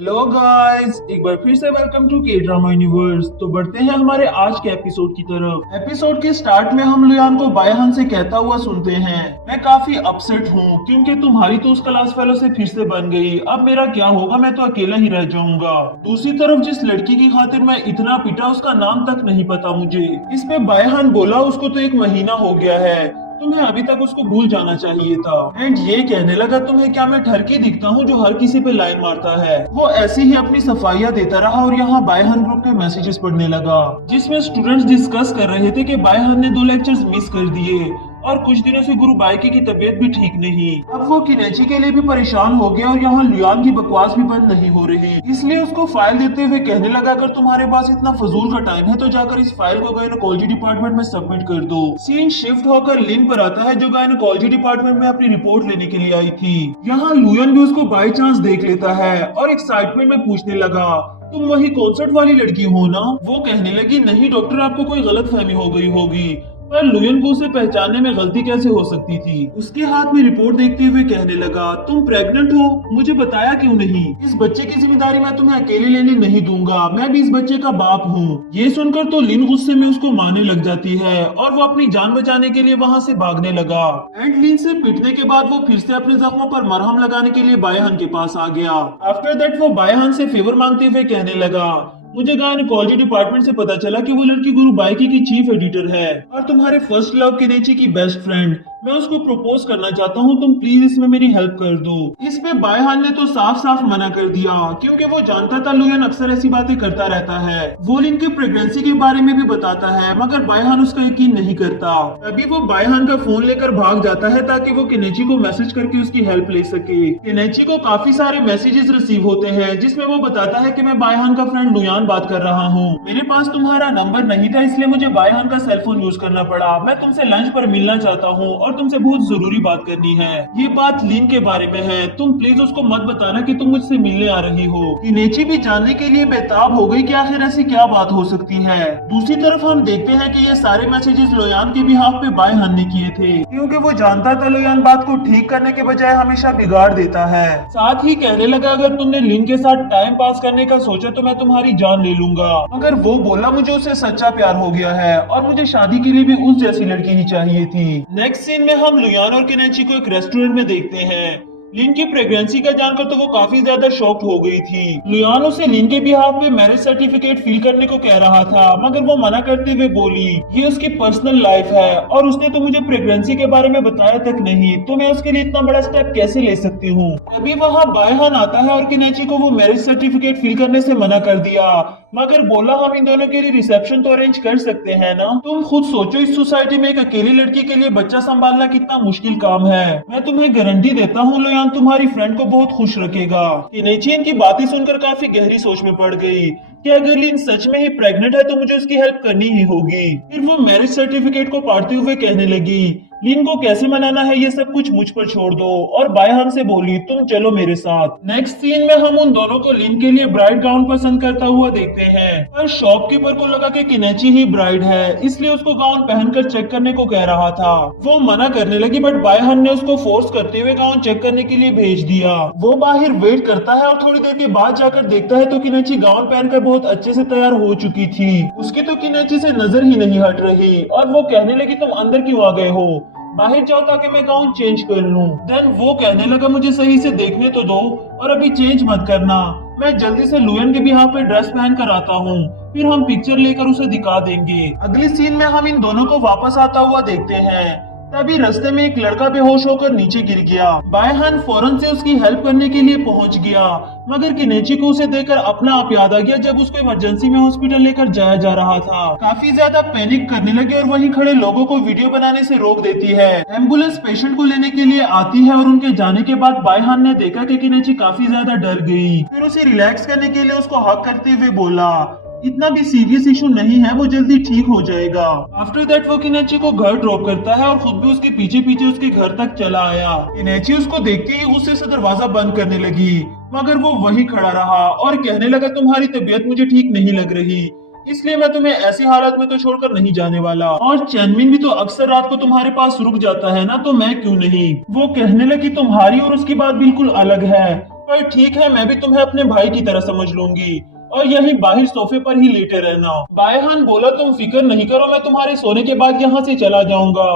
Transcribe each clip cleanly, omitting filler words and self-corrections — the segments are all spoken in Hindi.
हेलो गाइस, एक बार फिर से वेलकम टू के ड्रामा यूनिवर्स। तो बढ़ते हैं हमारे आज के एपिसोड की तरफ। एपिसोड के स्टार्ट में हम लियान को बायहान से कहता हुआ सुनते हैं, मैं काफी अपसेट हूँ क्योंकि तुम्हारी तो उस क्लास फेलो से फिर से बन गई। अब मेरा क्या होगा, मैं तो अकेला ही रह जाऊंगा। दूसरी तरफ जिस लड़की की खातिर मैं इतना पिटा उसका नाम तक नहीं पता मुझे। इस पे बायहान बोला उसको तो 1 महीना हो गया है, तुम्हें अभी तक उसको भूल जाना चाहिए था। एंड ये कहने लगा, तुम्हें क्या मैं ठरकी दिखता हूँ जो हर किसी पे लाइन मारता है। वो ऐसी ही अपनी सफाइयाँ देता रहा और यहाँ बायहान ग्रुप के मैसेजेस पढ़ने लगा जिसमें स्टूडेंट्स डिस्कस कर रहे थे कि बायहान ने 2 लेक्चर्स मिस कर दिए और कुछ दिनों से गुरु बाइकी की तबीयत भी ठीक नहीं। अब वो किनेची के लिए भी परेशान हो गया और यहाँ लियान की बकवास भी बंद नहीं हो रही, इसलिए उसको फाइल देते हुए कहने लगा, अगर तुम्हारे पास इतना फजूल का टाइम है तो जाकर इस फाइल को गायनोकोलॉजी डिपार्टमेंट में सबमिट कर दो। सीन शिफ्ट होकर लिन पर आता है जो गायनोकोलॉजी डिपार्टमेंट में अपनी रिपोर्ट लेने के लिए आई थी। यहाँ लुयन भी उसको बाई चांस देख लेता है और एक्साइटमेंट में पूछने लगा, तुम वही कॉन्सर्ट वाली लड़की हो ना? वो कहने लगी, नहीं डॉक्टर, आपको कोई गलतफहमी हो गई होगी। पर लुयन को उसे पहचानने में गलती कैसे हो सकती थी? उसके हाथ में रिपोर्ट देखते हुए कहने लगा, तुम प्रेग्नेंट हो? मुझे बताया क्यों नहीं? इस बच्चे की जिम्मेदारी मैं तुम्हें अकेले लेने नहीं दूंगा, मैं भी इस बच्चे का बाप हूँ। ये सुनकर तो लिन गुस्से में उसको मारने लग जाती है और वो अपनी जान बचाने के लिए वहाँ से भागने लगा। एंड लिन से पिटने के बाद वो फिर से अपने जख्मों पर मरहम लगाने के लिए बायहान के पास आ गया। आफ्टर दैट वो बायहान से फेवर मांगते हुए कहने लगा, मुझे गायनोकोलॉजी डिपार्टमेंट से पता चला कि वो लड़की गुरु बाइकी की चीफ एडिटर है और तुम्हारे फर्स्ट लव किनेची की बेस्ट फ्रेंड। मैं उसको प्रपोज करना चाहता हूँ, तुम प्लीज इसमें मेरी हेल्प कर दो। इस पे बायहान ने तो साफ साफ मना कर दिया क्योंकि वो जानता था लुयन अक्सर ऐसी बातें करता रहता है। वो लिन की प्रेगनेंसी के बारे में भी बताता है मगर बायहान उसका यकीन नहीं करता। तभी वो बायहान का फोन लेकर भाग जाता है ताकि वो किनेची को मैसेज करके उसकी हेल्प ले सके। किनेची को काफी सारे मैसेजेस रिसीव होते हैं जिसमें वो बताता है कि मैं बायहान का फ्रेंड लुयान बात कर रहा हूँ। मेरे पास तुम्हारा नंबर नहीं था इसलिए मुझे बायहान का सेलफोन यूज करना पड़ा। मैं तुमसे लंच पर मिलना चाहता हूँ और तुमसे बहुत जरूरी बात करनी है। ये बात लिन के बारे में है, तुम प्लीज उसको मत बताना कि तुम मुझसे मिलने आ रही हो। किनेची भी जानने के लिए बेताब हो गई कि आखिर ऐसी क्या बात हो सकती है। दूसरी तरफ हम देखते हैं कि ये सारे मैसेजेस लोयान के बिहाफ पे बायहान ने किए थे क्योंकि वो जानता था लोयान बात को ठीक करने के बजाय हमेशा बिगाड़ देता है। साथ ही कहने लगा, अगर तुमने लिन के साथ टाइम पास करने का सोचा तो मैं तुम्हारी जान ले लूंगा। मगर वो बोला, मुझे उससे सच्चा प्यार हो गया है और मुझे शादी के लिए भी उस जैसी लड़की ही चाहिए थी। नेक्स्ट सीन में हम लुयान और किनेची को एक रेस्टोरेंट में देखते हैं। लिन की प्रेगनेंसी का जानकर तो वो काफी ज्यादा शॉक्ड हो गई थी। लुयान उसे लिन के बिहाफ पे मैरिज सर्टिफिकेट फिल करने को कह रहा था मगर वो मना करते हुए बोली, ये उसकी पर्सनल लाइफ है और उसने तो मुझे प्रेगनेंसी के बारे में बताया तक नहीं, तो मैं उसके लिए इतना बड़ा स्टेप कैसे ले सकती हूँ। तभी वहाँ बायहान आता है और किनेची को वो मैरिज सर्टिफिकेट फिल करने से मना कर दिया मगर बोला, हम इन दोनों के लिए रिसेप्शन तो अरेंज कर सकते हैं ना? तुम खुद सोचो, इस सोसाइटी में एक अकेली लड़की के लिए बच्चा संभालना कितना मुश्किल काम है। मैं तुम्हें गारंटी देता हूँ लोयान तुम्हारी फ्रेंड को बहुत खुश रखेगा। किनेची इनकी बातें सुनकर काफी गहरी सोच में पड़ गई कि अगर लिन सच में ही प्रेग्नेंट है तो मुझे उसकी हेल्प करनी ही होगी। फिर वो मैरिज सर्टिफिकेट को पाड़ते हुए कहने लगी, लिन को कैसे मनाना है ये सब कुछ मुझ पर छोड़ दो, और बायहान से बोली, तुम चलो मेरे साथ। नेक्स्ट सीन में हम उन दोनों को लिन के लिए ब्राइड गाउन पसंद करता हुआ देखते हैं पर शॉपकीपर को लगा कि किनेची ही ब्राइड है इसलिए उसको गाउन पहनकर चेक करने को कह रहा था। वो मना करने लगी बट बायहान ने उसको फोर्स करते हुए गाउन चेक करने के लिए भेज दिया। वो बाहर वेट करता है और थोड़ी देर के बाद जाकर देखता है तो किनेची गाउन पहनकर बहुत अच्छे से तैयार हो चुकी थी। उसकी तो किनेची से नजर ही नहीं हट रही और वो कहने लगी, तुम अंदर क्यों आ गए हो? बाहर जाओ ताकि मैं गाउन चेंज कर लूं। देन वो कहने लगा, मुझे सही से देखने तो दो और अभी चेंज मत करना, मैं जल्दी से लुयन के बिहाफ पे ड्रेस पहन कर आता हूँ, फिर हम पिक्चर लेकर उसे दिखा देंगे। अगली सीन में हम इन दोनों को वापस आता हुआ देखते हैं। तभी रास्ते में एक लड़का बेहोश होकर नीचे गिर गया। बायहान फौरन से उसकी हेल्प करने के लिए पहुंच गया मगर किनेची को उसे देखकर अपना आप याद आ गया जब उसको इमरजेंसी में हॉस्पिटल लेकर जाया जा रहा था। काफी ज्यादा पैनिक करने लगे और वहीं खड़े लोगों को वीडियो बनाने से रोक देती है। एम्बुलेंस पेशेंट को लेने के लिए आती है और उनके जाने के बाद बायहान ने देखा कि किनेची काफी ज्यादा डर गई। फिर उसे रिलैक्स करने के लिए उसको हक करते हुए बोला, इतना भी सीरियस इशू नहीं है, वो जल्दी ठीक हो जाएगा। आफ्टर दैट वो किनेची को घर ड्रॉप करता है और खुद भी उसके पीछे पीछे उसके घर तक चला आया। किनेची उसको देखते ही गुस्से से दरवाजा बंद करने लगी मगर वो वही खड़ा रहा और कहने लगा, तुम्हारी तबीयत मुझे ठीक नहीं लग रही इसलिए मैं तुम्हें ऐसी हालत में तो छोड़कर नहीं जाने वाला, और चैनमिन भी तो अक्सर रात को तुम्हारे पास रुक जाता है ना, तो मैं क्यों नहीं। वो कहने लगी, तुम्हारी और उसकी बात बिल्कुल अलग है पर ठीक है, मैं भी तुम्हें अपने भाई की तरह समझ लूंगी और यही बाहर सोफे पर ही लेटे रहना। बायहान बोला, तुम फिक्र नहीं करो, मैं तुम्हारे सोने के बाद यहाँ से चला जाऊंगा।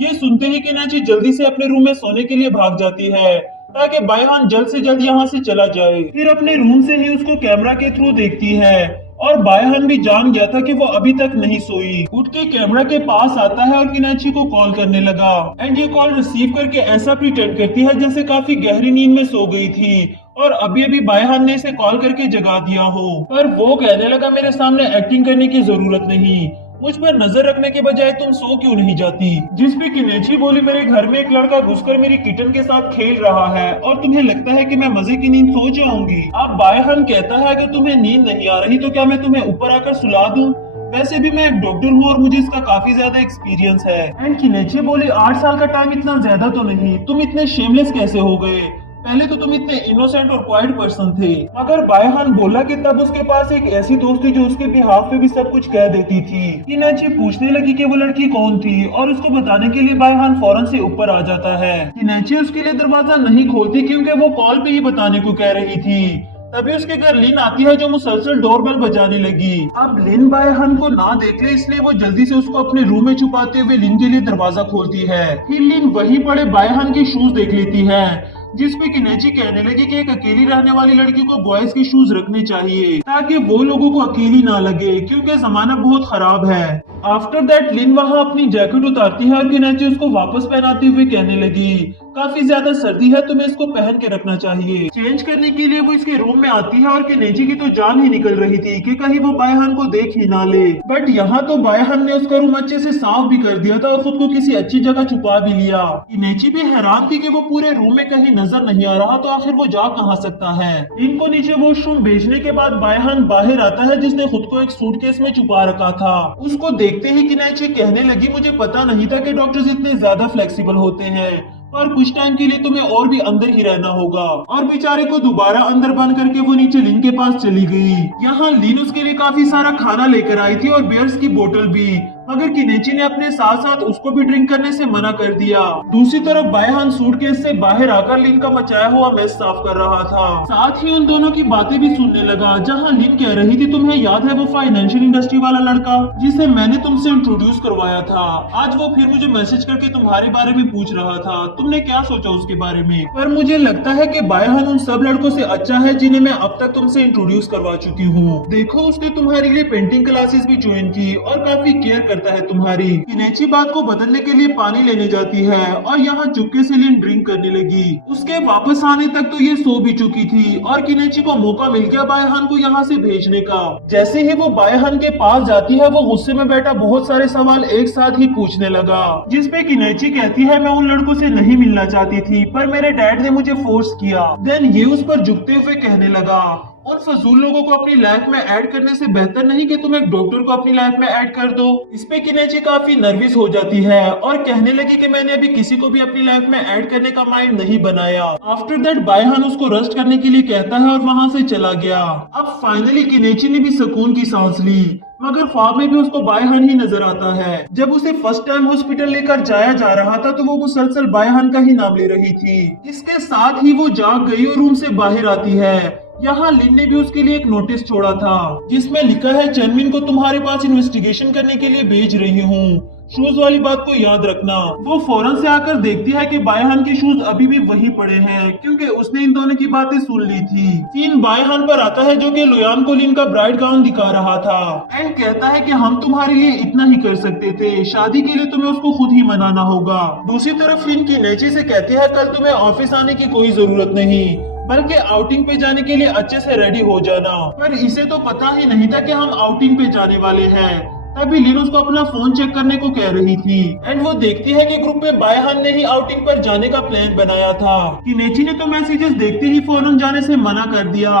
ये सुनते ही किनेची जल्दी से अपने रूम में सोने के लिए भाग जाती है ताकि बायहान जल्द से जल्द यहाँ से चला जाए। फिर अपने रूम से ही उसको कैमरा के थ्रू देखती है और बायहान भी जान गया था कि वो अभी तक नहीं सोई। उठ के कैमरा के पास आता है और किनेची को कॉल करने लगा एंड ये कॉल रिसीव करके ऐसा प्रिटेंड करती है जैसे काफी गहरी नींद में सो गई थी और अभी अभी बायहान ने इसे कॉल करके जगा दिया हो। पर वो कहने लगा, मेरे सामने एक्टिंग करने की जरूरत नहीं, मुझ पर नजर रखने के बजाय तुम सो क्यों नहीं जाती। जिस पे किनेची बोली, मेरे घर में एक लड़का घुसकर मेरी किटन के साथ खेल रहा है और तुम्हें लगता है कि मैं मजे की नींद सो जाऊंगी। अब बायहान कहता है, अगर तुम्हें नींद नहीं आ रही तो क्या मैं तुम्हें ऊपर आकर सुला दूं? वैसे भी मैं एक डॉक्टर हूँ और मुझे इसका काफी ज्यादा एक्सपीरियंस है। एंड किनेची बोली, 8 साल का टाइम इतना ज्यादा तो नहीं, तुम इतने शेमलेस कैसे हो गए? पहले तो तुम इतने इनोसेंट और क्वाइट पर्सन थे। मगर बायहान बोला कि तब उसके पास एक ऐसी दोस्त थी जो उसके बिहाफ पे भी सब कुछ कह देती थी। किनेची पूछने लगी कि वो लड़की कौन थी और उसको बताने के लिए बायहान फौरन से ऊपर आ जाता है। किनेची उसके लिए दरवाजा नहीं खोलती क्योंकि वो कॉल पे ही बताने को कह रही थी। तभी उसके घर लिन आती है जो मुसलसल डोरबेल बजाने लगी। अब लिन बायहान को ना देख ले इसलिए वो जल्दी से उसको अपने रूम में छुपाते हुए लिन के लिए दरवाजा खोलती है। फिर लिन वहीं पड़े बायहान के शूज देख लेती है जिसपे किनेची कहने लगी कि एक अकेली रहने वाली लड़की को बॉयज के शूज रखने चाहिए ताकि वो लोगों को अकेली ना लगे क्योंकि जमाना बहुत खराब है। आफ्टर दैट लिन वहाँ अपनी जैकेट उतारती है और किनेची उसको वापस पहनाते हुए कहने लगी, काफी ज्यादा सर्दी है, तुम्हें इसको पहन के रखना चाहिए। चेंज करने के लिए वो इसके रूम में आती है और किनेची की तो जान ही निकल रही थी कि कहीं वो बायहान को देख ही ना ले। बट यहाँ तो बायहान ने उसका रूम अच्छे से साफ भी कर दिया था और खुद को किसी अच्छी जगह छुपा भी लिया। किनेची भी हैरान थी कि वो पूरे रूम में कहीं नजर नहीं आ रहा, तो आखिर वो जा कहाँ सकता है। इनको नीचे वॉशरूम भेजने के बाद बायहान बाहर आता है जिसने खुद को एक सूटकेस में छुपा रखा था। उसको देखते ही किनेची कहने लगी, मुझे पता नहीं था कि डॉक्टर्स इतने ज्यादा फ्लेक्सिबल होते हैं और कुछ टाइम के लिए तुम्हें और भी अंदर ही रहना होगा। और बेचारे को दोबारा अंदर बंद करके वो नीचे लिन के पास चली गई। यहाँ लिन उसके लिए काफी सारा खाना लेकर आई थी और बियर्स की बोतल भी, मगर किनेची ने अपने साथ साथ उसको भी ड्रिंक करने से मना कर दिया। दूसरी तरफ बायहान सूटकेस से बाहर आकर लिन का मचाया हुआ मेस साफ कर रहा था। साथ ही उन दोनों की बातें भी सुनने लगा जहाँ लिन कह रही थी, तुम्हें याद है वो फाइनेंशियल इंडस्ट्री वाला लड़का जिसे मैंने तुमसे इंट्रोड्यूस करवाया था? आज वो फिर मुझे मैसेज करके तुम्हारे बारे में पूछ रहा था, तुमने क्या सोचा उसके बारे में? पर मुझे लगता है कि बायहान उन सब लड़कों से अच्छा है जिन्हें मैं अब तक तुमसे इंट्रोड्यूस करवा चुकी हूँ। देखो, उसने तुम्हारे लिए पेंटिंग क्लासेस भी ज्वाइन की और काफी केयर करता है तुम्हारी। किनेची बात को बदलने के लिए पानी लेने जाती है और यहाँ चुपके से लिन ड्रिंक करने लगी। उसके वापस आने तक तो ये सो भी चुकी थी और किनेची को मौका मिल गया बायहान को यहाँ से भेजने का। जैसे ही वो बायहान के पास जाती है वो गुस्से में बैठा बहुत सारे सवाल एक साथ ही पूछने लगा, जिसपे किनेची कहती है, मैं उन लड़कों से नहीं मिलना चाहती थी पर मेरे डैड ने मुझे फोर्स किया। देन ये उस पर झुकते हुए कहने लगा, उन फजूल लोगों को अपनी लाइफ में ऐड करने से बेहतर नहीं कि तुम एक डॉक्टर को अपनी लाइफ में ऐड कर दो। इस पे किनेची काफी नर्वस हो जाती है और कहने लगी कि मैंने अभी किसी को भी अपनी लाइफ में ऐड करने का माइंड नहीं बनाया। आफ्टर दैट बायहान उसको रेस्ट करने के लिए कहता है और वहाँ से चला गया। अब फाइनली किनेची ने भी सुकून की सांस ली, मगर ख्वाब में भी उसको बायहान ही नजर आता है। जब उसे फर्स्ट टाइम हॉस्पिटल लेकर जाया जा रहा था तो वो मुसलसल बायहान का ही नाम ले रही थी। इसके साथ ही वो जाग गई और रूम से बाहर आती है। यहाँ लिन ने भी उसके लिए एक नोटिस छोड़ा था जिसमें लिखा है, चैनमिन को तुम्हारे पास इन्वेस्टिगेशन करने के लिए भेज रही हूँ, शूज वाली बात को याद रखना। वो फौरन से आकर देखती है कि बायहान के शूज अभी भी वहीं पड़े हैं क्योंकि उसने इन दोनों की बातें सुन ली थी। सीन बायहान पर आता है जो कि लुयान को लिन का ब्राइड गाउन दिखा रहा था एंड कहता है कि हम तुम्हारे लिए इतना ही कर सकते थे, शादी के लिए तुम्हें उसको खुद ही मनाना होगा। दूसरी तरफ लिन किनेची से कहती है, कल तुम्हें ऑफिस आने की कोई जरूरत नहीं बल्कि आउटिंग पे जाने के लिए अच्छे से रेडी हो जाना। पर इसे तो पता ही नहीं था कि हम आउटिंग पे जाने वाले हैं। तभी लिन उसको अपना फोन चेक करने को कह रही थी एंड वो देखती है कि ग्रुप में बायहान ने ही आउटिंग पर जाने का प्लान बनाया था। किनेची ने तो मैसेजेस देखते ही फौरन जाने से मना कर दिया,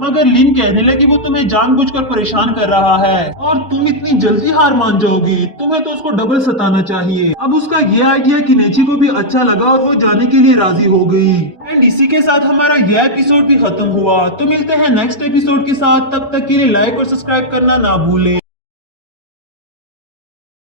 मगर लिन कहने लगी वो तुम्हें जानबूझकर परेशान कर रहा है और तुम इतनी जल्दी हार मान जाओगी, तुम्हें तो उसको डबल सताना चाहिए। अब उसका ये आइडिया किनेची को भी अच्छा लगा और वो जाने के लिए राजी हो गई। एंड इसी के साथ हमारा यह एपिसोड भी खत्म हुआ। तो मिलते हैं नेक्स्ट एपिसोड के साथ, तब तक के लिए लाइक और सब्सक्राइब करना ना भूलें।